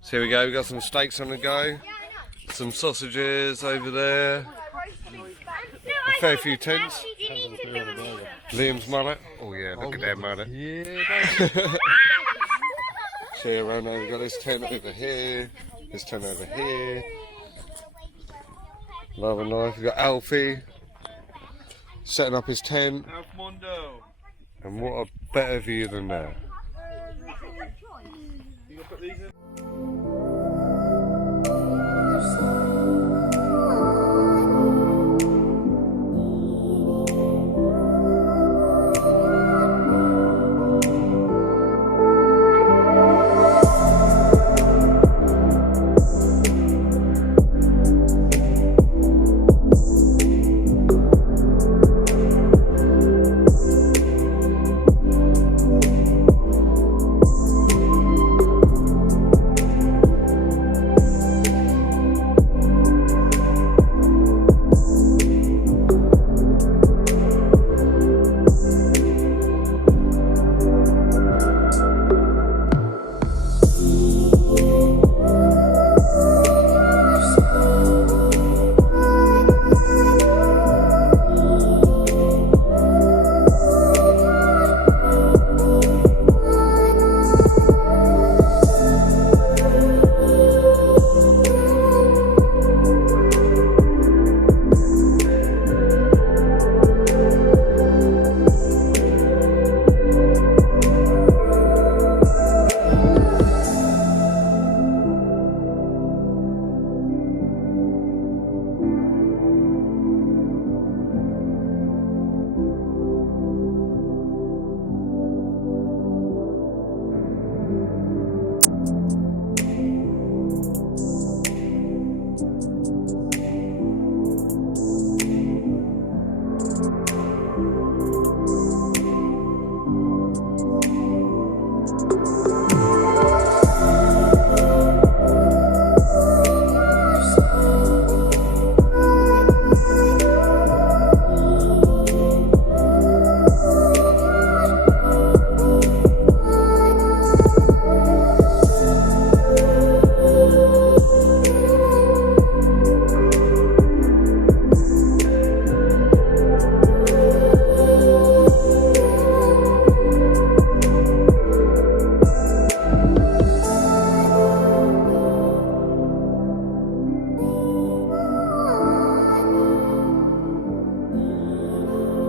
So here we go, we've got some steaks on the go, some sausages over there, a fair few tents. Liam's mullet. Oh yeah, look at that mullet. Yeah, see around there, we've got this tent over here, this tent over here. Rather nice. We've got Alfie setting up his tent. And what a better view than that.